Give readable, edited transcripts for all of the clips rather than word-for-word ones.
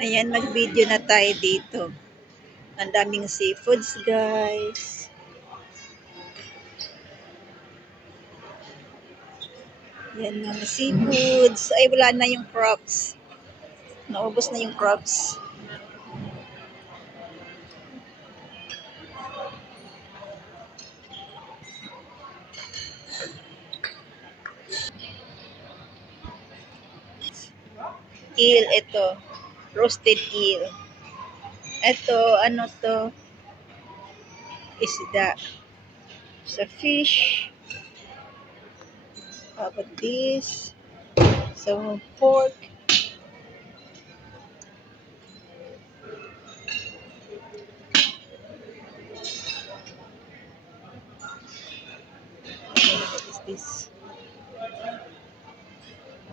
Ayan, mag-video na tayo dito. Ang daming seafoods, guys. Yan mga seafoods. Ay, wala na yung crops. Naubos na yung crops. Eel, ito. Roasted eel. Ito, ano to? Isda. Sa fish. How about this? Some pork. What is this?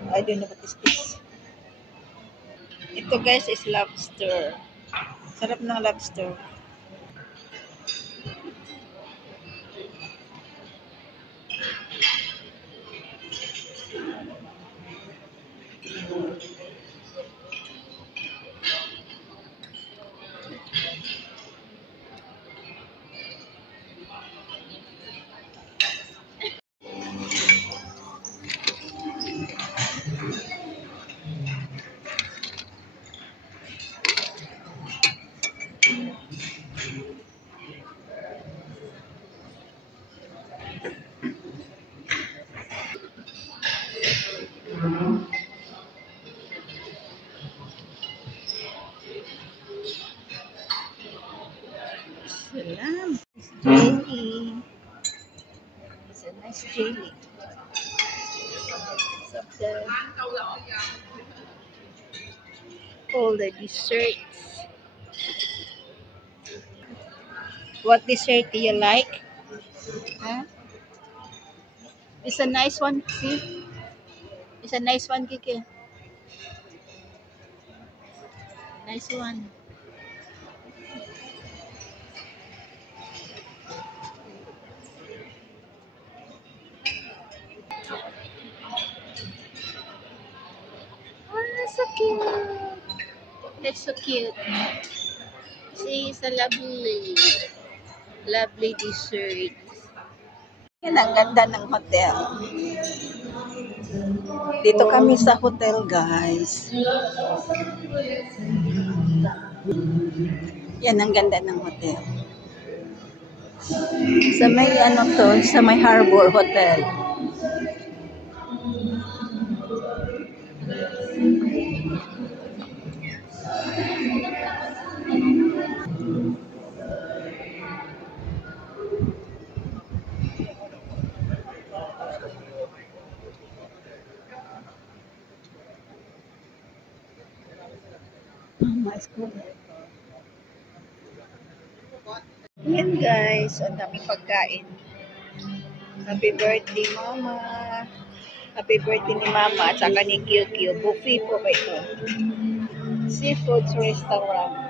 I don't know what is this. Ito guys is lobster. Sarap ng lobster. Salam. Jelly. It's a nice jelly. All the desserts. What dessert do you like? Huh? It's a nice one. See? It's a nice one, Kiki. Nice one. Oh, so cute. That's so cute. See, it's a lovely dessert. Yan ang ganda ng hotel. Dito kami sa hotel, guys. Yan ang ganda ng hotel. Sa may ano to, sa may Harbor Hotel. My school. Yan guys, ang daming pagkain. Happy birthday mama. Happy birthday ni mama at saka ni QQ. Buffet po ba ito? Seafoods restaurant.